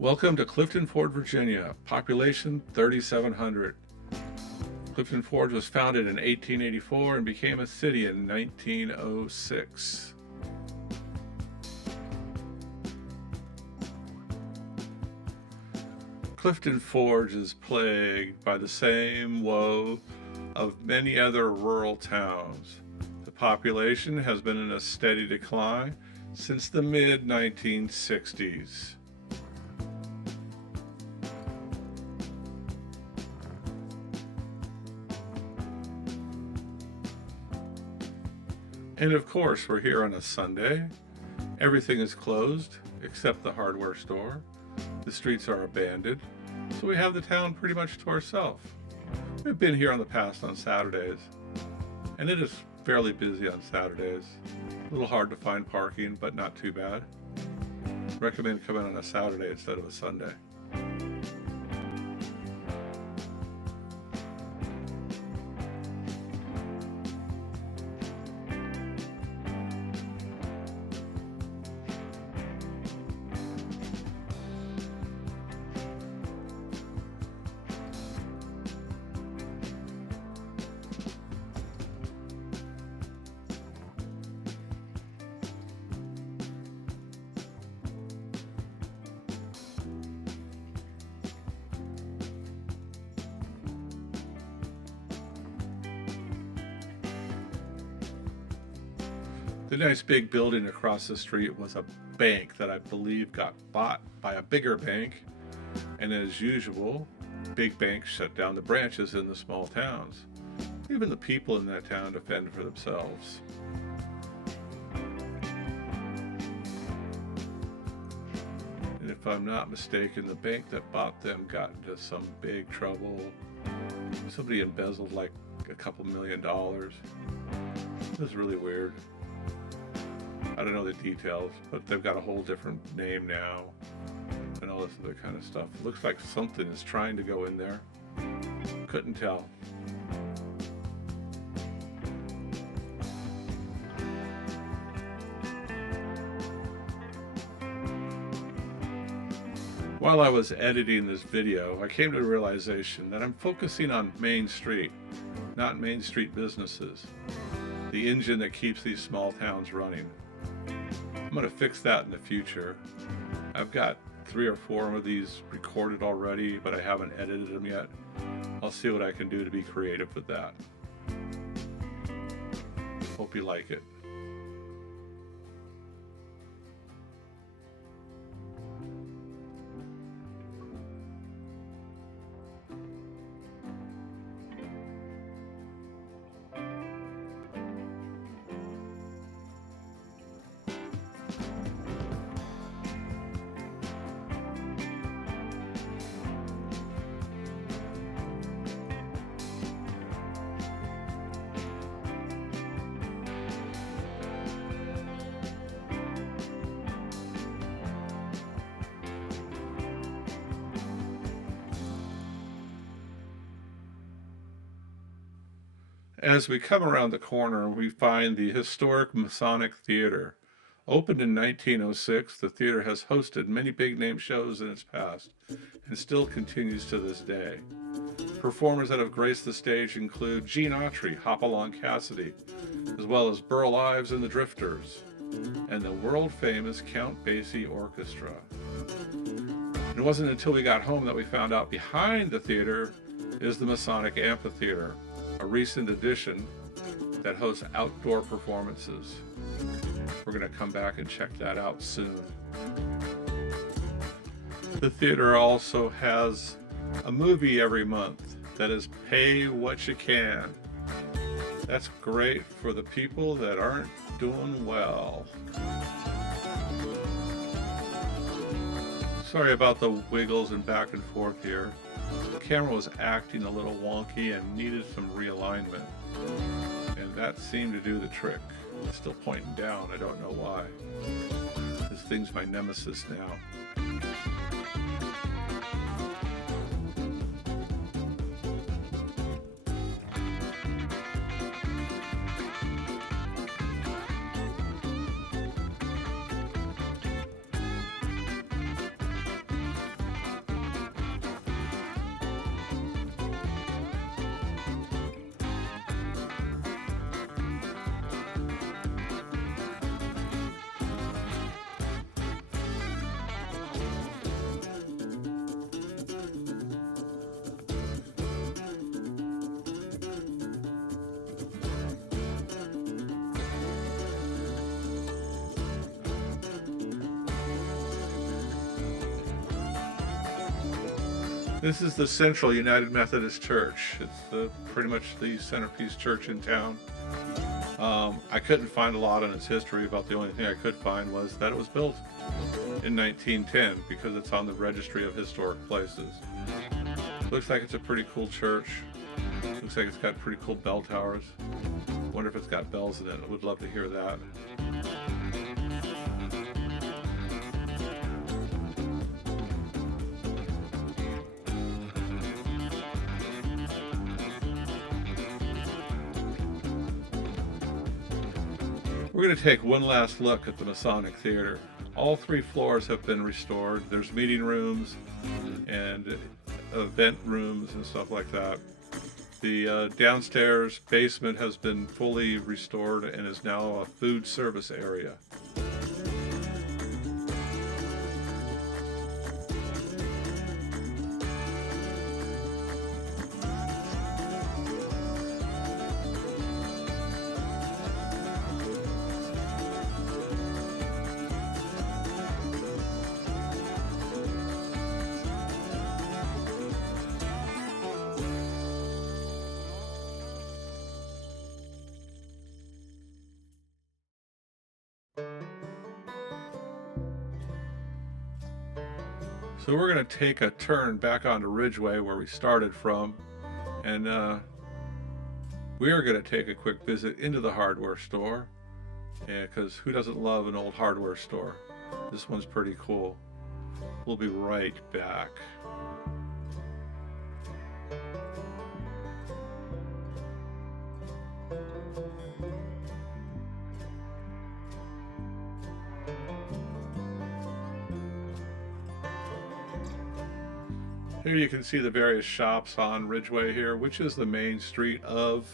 Welcome to Clifton Forge, Virginia, population 3,700. Clifton Forge was founded in 1884 and became a city in 1906. Clifton Forge is plagued by the same woe of many other rural towns. The population has been in a steady decline since the mid-1960s. And of course, we're here on a Sunday. Everything is closed except the hardware store. The streets are abandoned, so we have the town pretty much to ourselves. We've been here in the past on Saturdays, and it is fairly busy on Saturdays. A little hard to find parking, but not too bad. Recommend coming on a Saturday instead of a Sunday. The nice big building across the street was a bank that I believe got bought by a bigger bank. And as usual, big banks shut down the branches in the small towns. Even the people in that town defend for themselves. And if I'm not mistaken, the bank that bought them got into some big trouble. Somebody embezzled like a couple $1 million. It was really weird. I don't know the details, but they've got a whole different name now and all this other kind of stuff. It looks like something is trying to go in there. Couldn't tell. While I was editing this video, I came to the realization that I'm focusing on Main Street, not Main Street businesses, the engine that keeps these small towns running. I'm going to fix that in the future. I've got 3 or 4 of these recorded already, but I haven't edited them yet. I'll see what I can do to be creative with that. Hope you like it. As we come around the corner, we find the historic Masonic Theatre. Opened in 1906, the theater has hosted many big-name shows in its past and still continues to this day. Performers that have graced the stage include Gene Autry, Hopalong Cassidy, as well as Burl Ives and the Drifters, and the world-famous Count Basie Orchestra. It wasn't until we got home that we found out behind the theater is the Masonic Amphitheater, a recent addition that hosts outdoor performances. We're going to come back and check that out soon. The theater also has a movie every month that is Pay What You Can. That's great for the people that aren't doing well. Sorry about the wiggles and back and forth here. The camera was acting a little wonky and needed some realignment, and that seemed to do the trick. It's still pointing down, I don't know why. This thing's my nemesis now. This is the Central United Methodist Church. It's pretty much the centerpiece church in town. I couldn't find a lot on its history. About the only thing I could find was that it was built in 1910 because it's on the Registry of Historic Places. Looks like it's a pretty cool church. Looks like it's got pretty cool bell towers. Wonder if it's got bells in it. I would love to hear that. We're going to take one last look at the Masonic Theatre. All 3 floors have been restored. There's meeting rooms and event rooms and stuff like that. The downstairs basement has been fully restored and is now a food service area. So we're going to take a turn back onto Ridgeway where we started from, and we are going to take a quick visit into the hardware store, because who doesn't love an old hardware store? This one's pretty cool. We'll be right back. Here you can see the various shops on Ridgeway here, which is the main street of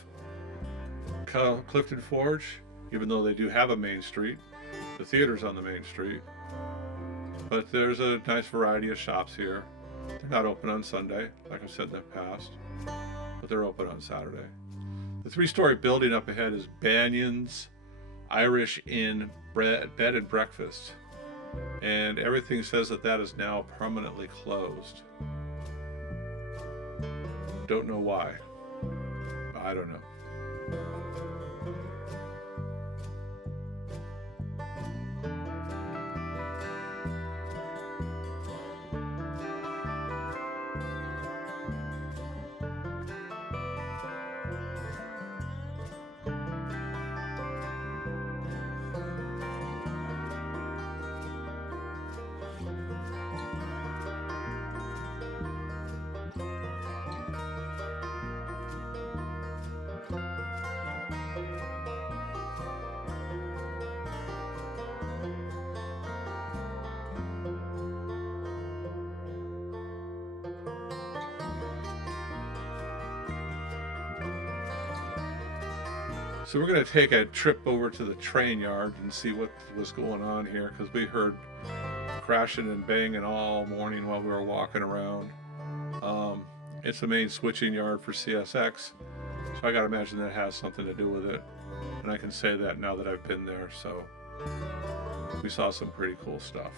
Clifton Forge. Even though they do have a main street, the theater's on the main street. But there's a nice variety of shops here. They're not open on Sunday, like I've said in the past, but they're open on Saturday. The 3-story building up ahead is Banyan's Irish Inn Bed and Breakfast, and everything says that that is now permanently closed. Don't know why. I don't know. So we're going to take a trip over to the train yard and see what was going on here, because we heard crashing and banging all morning while we were walking around. It's the main switching yard for CSX, so I got to imagine that has something to do with it. And I can say that now that I've been there, so we saw some pretty cool stuff.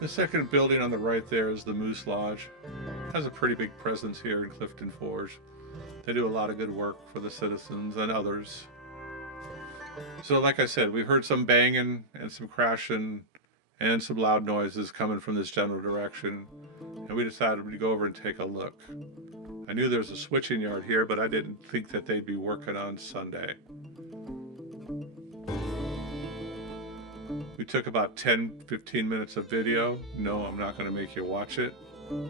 The second building on the right there is the Moose Lodge. It has a pretty big presence here in Clifton Forge. They do a lot of good work for the citizens and others. So like I said, we heard some banging and some crashing and some loud noises coming from this general direction, and we decided to go over and take a look. I knew there was a switching yard here, but I didn't think that they'd be working on Sunday. We took about 10-15 minutes of video. No, I'm not going to make you watch it.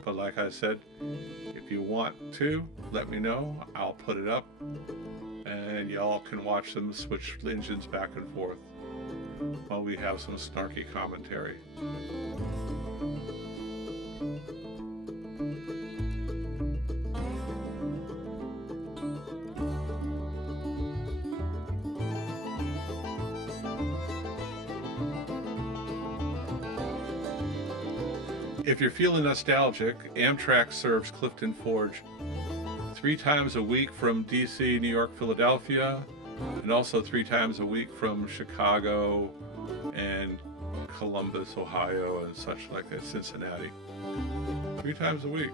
But like I said, if you want to, let me know. I'll put it up. And y'all can watch them switch engines back and forth while we have some snarky commentary. If you're feeling nostalgic, Amtrak serves Clifton Forge 3 times a week from DC, New York, Philadelphia, and also 3 times a week from Chicago and Columbus, Ohio, and such like that, Cincinnati. 3 times a week.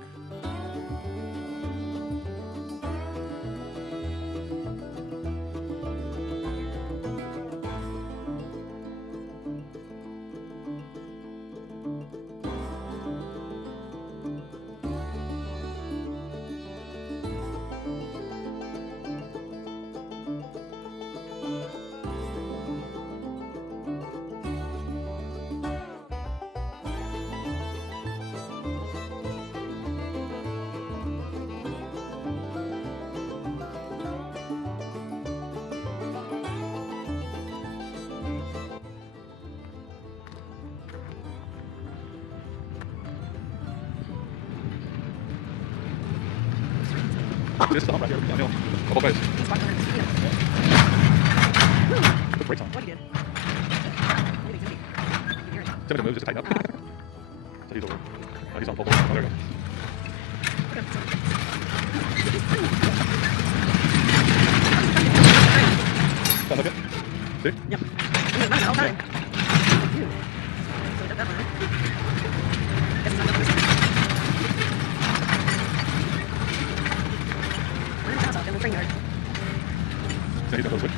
This is the hump right here, downhill. Both ways. Put the brakes on. Timmy moves just to tighten up. So he's over. Oh, he's on full force. Oh, there we go. Sound like it? See? Yep. It's running all the time. So he's gonna go switch.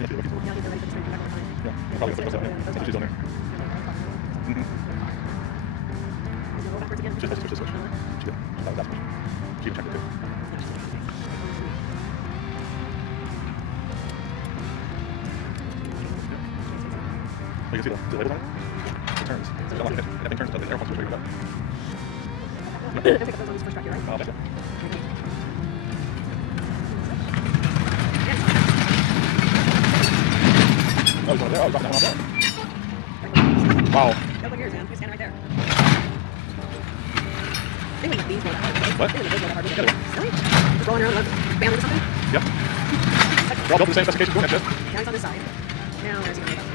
Yeah, see, looking forward. Yeah, probably gonna put that in. So she's on there. Just switch this switch. She's good. That switch. She can check it too. You can see the labels on it? It turns. So it and everything turns until the air pump switch right up. I'll pick up those on this first track here, right? Oh, gotcha. Oh, he's going there. Oh, he's rocking that one out there. Wow. Go look yours, man. He's standing right there. They wouldn't let these go that hard. What? They wouldn't let those go that hard. Really? Just rolling around with family or something? Yep. They're all built to the same specifications doing that shit. Now he's on this side. Now there's the other side.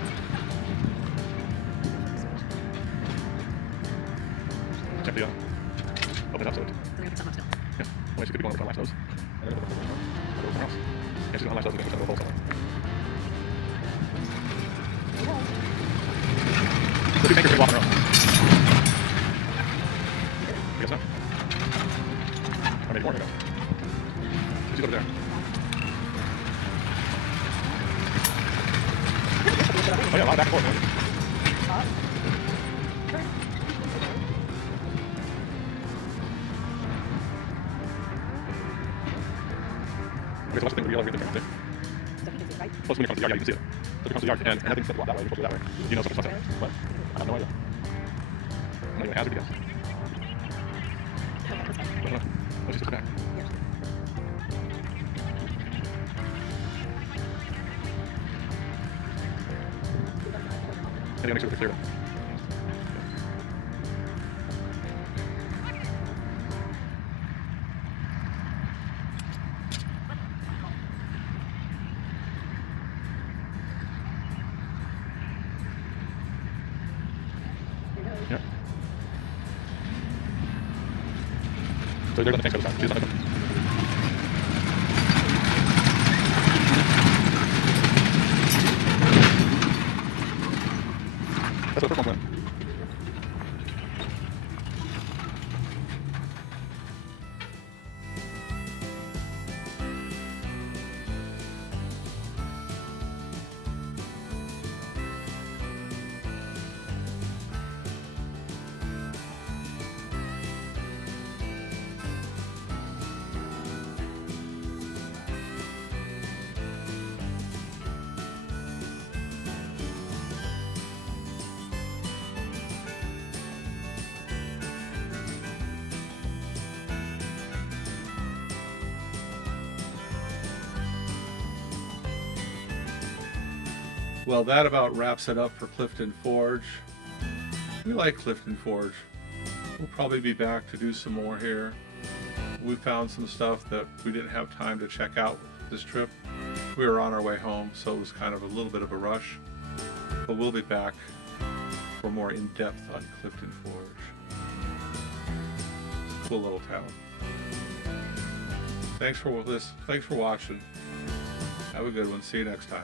Check the open it up so it. We're gonna pick something up still. Yeah. Well, she could be going with unlatch those. And then go somewhere else. Yeah, she's gonna unlatch those and push that little hole somewhere. So 2 tankers can walk around. I guess not. Or maybe more, who knows? She's over there. Oh yeah, a lot of back and forth, man. Okay, so watch the thing where you yell every turn, see? Plus when it comes to the yard, yeah, you can see it. So if it comes to the yard, and nothing's set that way, you're supposed to go that way. You know something's not set. What? I have no idea. I'm not even a hazard to guess. But no. Oh, she's just back. I gotta make sure we're clear. Yeah. So they're on the tank side. She's on the That's what the first one went. Well, that about wraps it up for Clifton Forge. We like Clifton Forge. We'll probably be back to do some more here. We found some stuff that we didn't have time to check out this trip. We were on our way home, so it was kind of a little bit of a rush. But we'll be back for more in-depth on Clifton Forge. Cool little town. Thanks for watching. Have a good one. See you next time.